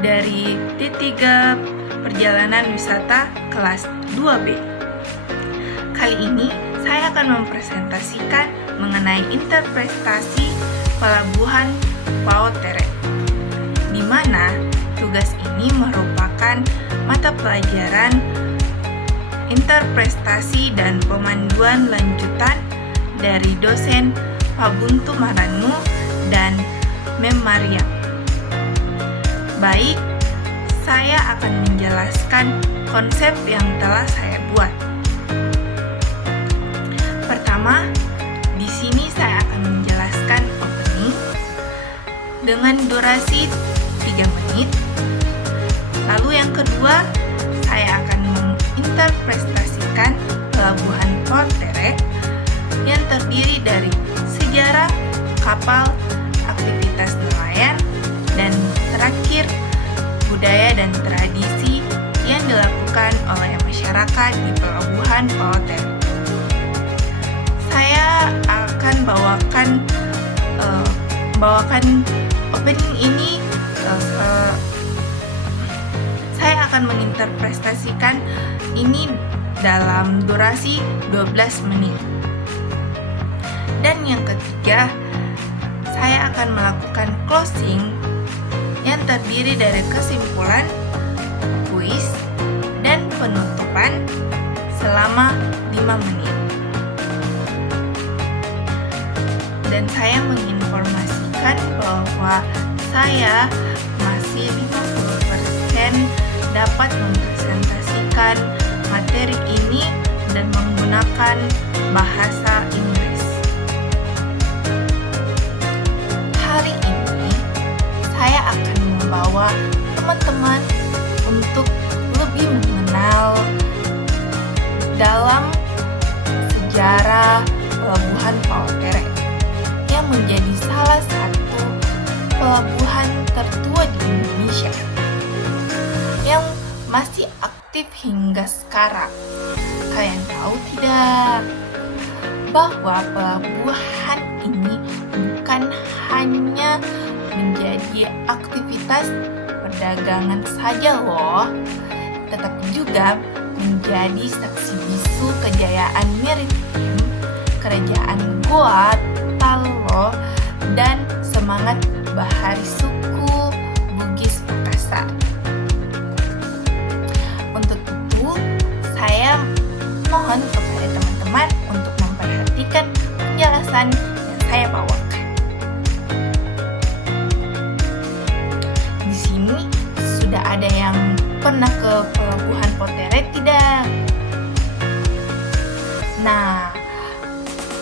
dari D3 Perjalanan Wisata kelas 2B. Kali ini saya akan mempresentasikan mengenai interpretasi pelabuhan PAUD Tere, di mana tugas ini merupakan mata pelajaran interpretasi dan pemanduan lanjutan dari dosen Pak Buntu Maranu dan Mem Mariam. Baik, saya akan menjelaskan konsep yang telah saya buat. Pertama, di sini saya akan menjelaskan opening dengan durasi 3 menit. Lalu yang kedua, saya akan menginterpretasikan pelabuhan PAUD Tere yang terdiri dari sejarah kapal, aktivitas nelayan, dan terakhir budaya dan tradisi yang dilakukan oleh masyarakat di pelabuhan PAUD Tere. Saya akan bawakan opening ini. Saya akan menginterpretasikan ini dalam durasi 12 menit. Dan yang ketiga, saya akan melakukan closing yang terdiri dari kesimpulan, kuis, dan penutupan selama 5 menit. Dan saya menginformasikan bahwa saya masih 50% dapat mempresentasikan materi ini dan menggunakan bahasa Inggris. Hari ini saya akan membawa teman-teman untuk lebih mengenal dalam sejarah pelabuhan PAUD Tere yang menjadi salah satu pelabuhan tertua di Indonesia yang masih aktif hingga sekarang. Kalian tahu tidak bahwa pelabuhan ini bukan hanya menjadi aktivitas perdagangan saja loh, tetapi juga menjadi saksi bisu kejayaan maritim kerajaan Goa, Talo, dan semangat bahari suku Bugis Makassar. Untuk itu, saya mohon kepada teman-teman untuk memperhatikan penjelasan yang saya bawakan. Di sini sudah ada yang pernah ke pelabuhan PAUD Tere tidak? Nah,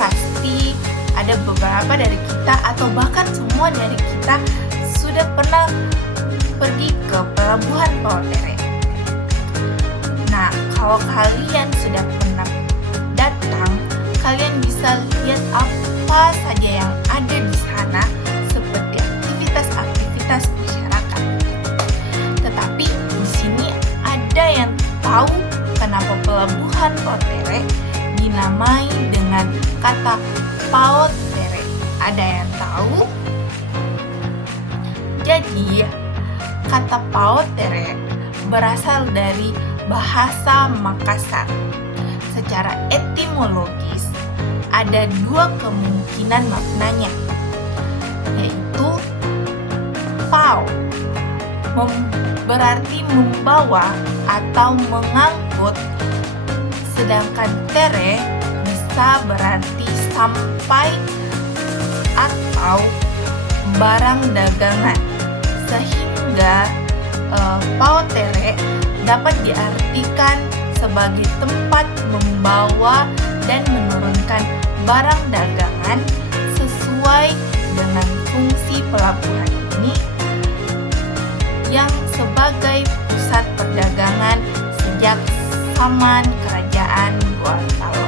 pasti ada beberapa dari kita atau bahkan semua dari kita sudah pernah pergi ke pelabuhan PAUD Tere. Nah, kalau kalian sudah pernah datang, kalian bisa lihat apa saja yang ada di sana seperti aktivitas masyarakat. Tetapi di sini ada yang tahu kenapa pelabuhan PAUD Tere dinamai dengan kata PAUD Tere? Ada yang tahu? Jadi, kata PAUD Tere berasal dari bahasa Makassar. Secara etimologis, ada 2 kemungkinan maknanya, yaitu PAU berarti membawa atau mengangkut, sedangkan Tere bisa berarti sampai atau barang dagangan, sehingga PAUD Tere dapat diartikan sebagai tempat membawa dan menurunkan barang dagangan sesuai dengan fungsi pelabuhan ini yang sebagai pusat perdagangan sejak zaman kerajaan Goa Talo.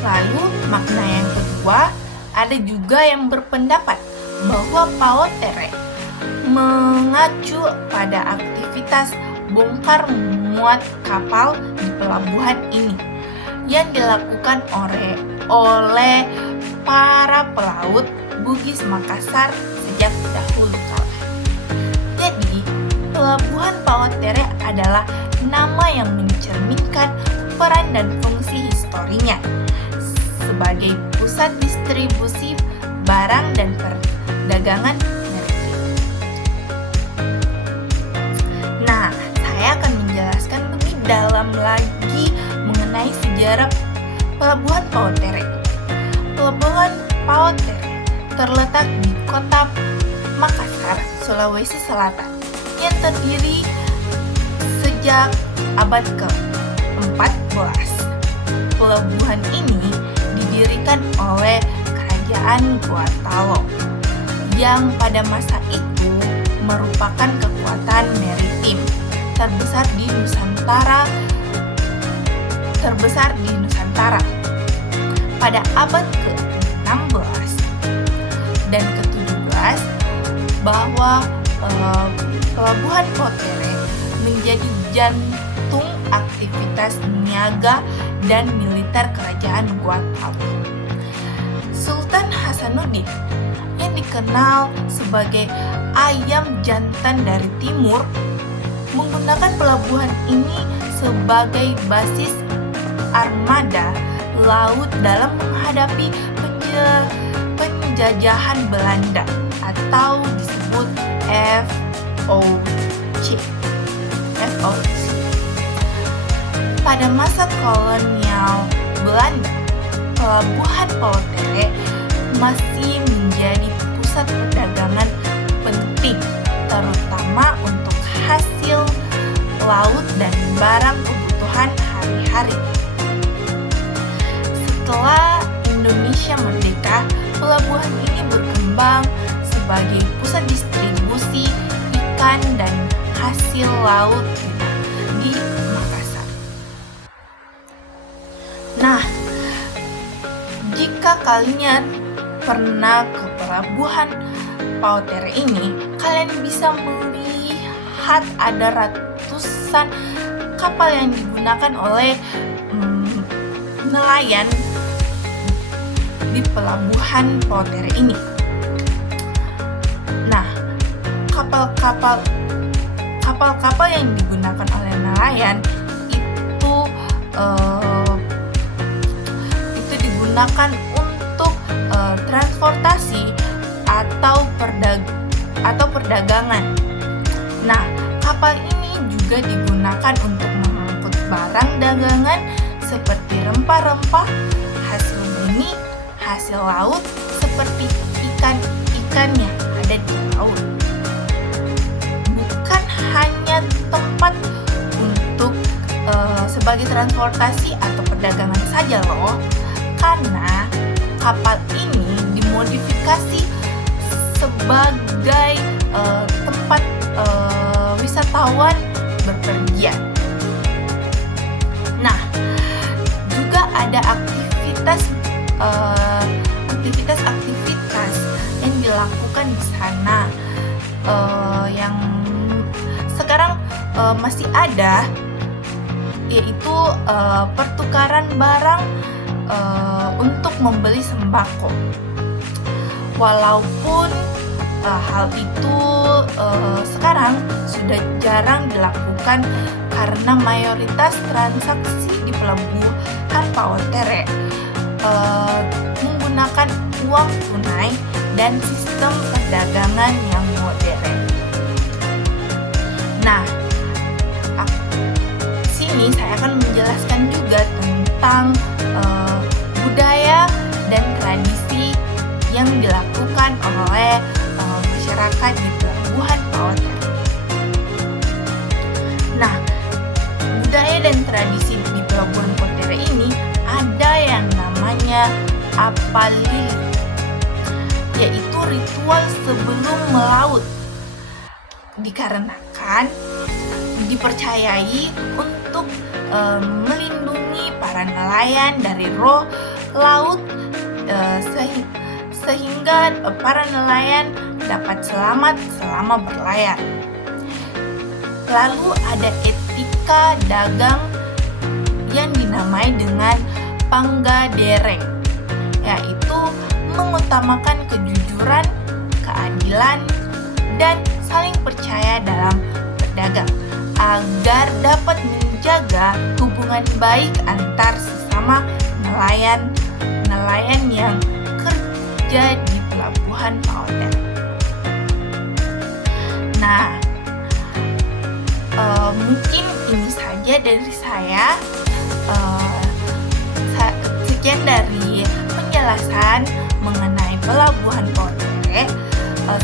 Lalu makna yang kedua, ada juga yang berpendapat bahwa PAUD Tere mengacu pada aktivitas bongkar muat kapal di pelabuhan ini yang dilakukan oleh para pelaut Bugis Makassar sejak dahulu. Pautere adalah nama yang mencerminkan peran dan fungsi historinya sebagai pusat distribusi barang dan perdagangan maritim. Nah, saya akan menjelaskan lebih dalam lagi mengenai sejarah Pelabuhan Pautere. Pelabuhan Pautere terletak di kota Makassar, Sulawesi Selatan, yang terdiri sejak abad ke-14. Pelabuhan ini didirikan oleh Kerajaan Guatalo yang pada masa itu merupakan kekuatan maritim terbesar di Nusantara pada abad ke-16 dan ke-17, bahwa Pelabuhan Pautere menjadi jantung aktivitas niaga dan militer Kerajaan Guatalo. Sultan Hasanuddin yang dikenal sebagai ayam jantan dari timur menggunakan pelabuhan ini sebagai basis armada laut dalam menghadapi penjajahan Belanda atau disebut FOC. Pada masa kolonial Belanda, Pelabuhan Pautere masih menjadi pusat perdagangan penting, terutama untuk hasil laut dan barang kebutuhan hari-hari. Setelah Indonesia merdeka, pelabuhan ini berkembang sebagai pusat distribusi ikan dan hasil laut di Makassar. Nah, jika kalian pernah ke Pelabuhan Pautere ini, kalian bisa melihat ada ratusan kapal yang digunakan oleh nelayan di Pelabuhan Pautere ini. Nah, kapal-kapal yang digunakan oleh nelayan itu digunakan untuk transportasi atau perdagangan. Nah, kapal ini juga digunakan untuk mengangkut barang dagangan seperti rempah-rempah, hasil bumi, hasil laut seperti ikan-ikan yang ada di laut. Bukan hanya tempat untuk sebagai transportasi atau perdagangan saja loh, karena kapal ini dimodifikasi sebagai tempat wisatawan berpergian. Nah, juga ada aktivitas yang dilakukan di sana yang sekarang masih ada, yaitu pertukaran barang untuk membeli sembako. Walaupun hal itu sekarang sudah jarang dilakukan karena mayoritas transaksi di Pelabuhan Pautere menggunakan uang tunai dan sistem perdagangan yang modern. Nah, sini saya akan menjelaskan juga tentang budaya dan tradisi yang dilakukan oleh masyarakat di Pelabuhan Pautere. Nah, budaya dan tradisi di Pelabuhan Pautere ini ada yang namanya apalili, yaitu ritual sebelum melaut, dikarenakan dipercayai untuk melindungi para nelayan dari roh laut, sehingga para nelayan dapat selamat selama berlayar. Lalu ada etika dagang yang dinamai dengan panggadereng, yaitu mengutamakan kejujuran, keadilan, dan saling percaya dalam berdagang. agar dapat menjaga hubungan baik antar sesama nelayan yang kerja di Pelabuhan Pauteret. Nah, mungkin ini saja dari saya. Sekian dari penjelasan mengenai Pelabuhan Pauteret.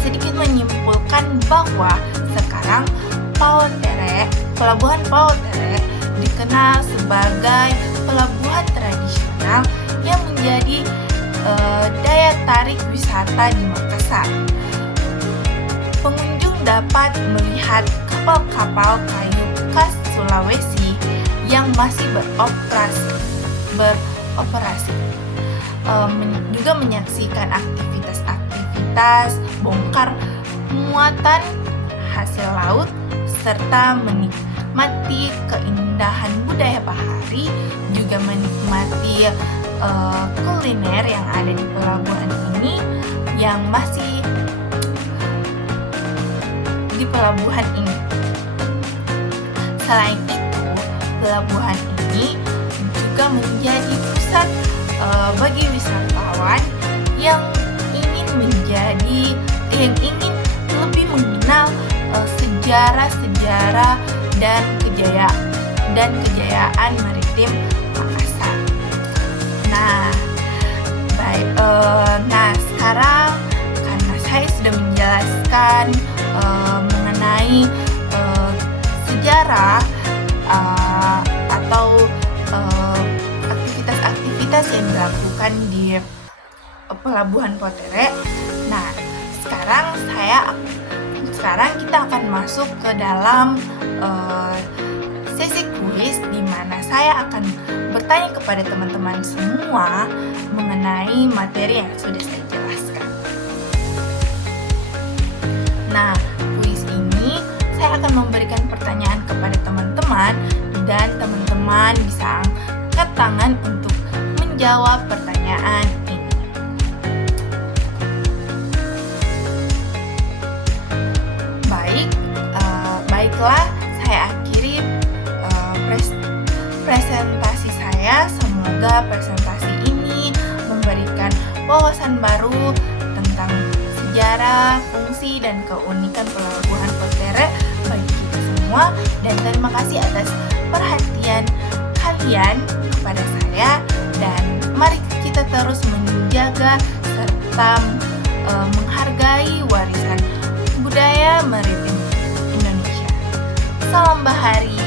Sedikit menyimpulkan bahwa sekarang Pelabuhan Pauteret dikenal sebagai pelabuhan tradisional yang menjadi daya tarik wisata di Makassar. Pengunjung dapat melihat kapal-kapal kayu khas Sulawesi yang masih beroperasi, juga menyaksikan aktivitas bongkar muatan hasil laut serta menikmati keindahan budaya bahari, juga menikmati kuliner yang ada di pelabuhan ini yang masih di pelabuhan ini. Selain itu, pelabuhan ini juga menjadi pusat bagi wisatawan yang ingin lebih mengenal sejarah dan kejayaan maritim Makassar. Nah, sekarang karena saya sudah menjelaskan mengenai sejarah atau aktivitas yang dilakukan di Pelabuhan Pauteret. Nah, sekarang kita akan masuk ke dalam sesi kuis di mana saya akan bertanya kepada teman-teman semua mengenai materi yang sudah saya jelaskan. Nah, kuis ini saya akan memberikan pertanyaan kepada teman-teman dan teman-teman bisa angkat tangan untuk menjawab pertanyaan ini. Baiklah, saya akhiri presentasi saya. Semoga presentasi ini memberikan wawasan baru tentang sejarah, fungsi, dan keunikan Pelabuhan Pauteret bagi kita semua. Dan terima kasih atas perhatian kalian kepada saya. Dan mari kita terus menjaga serta menghargai warisan budaya maritim Indonesia. Salam bahari.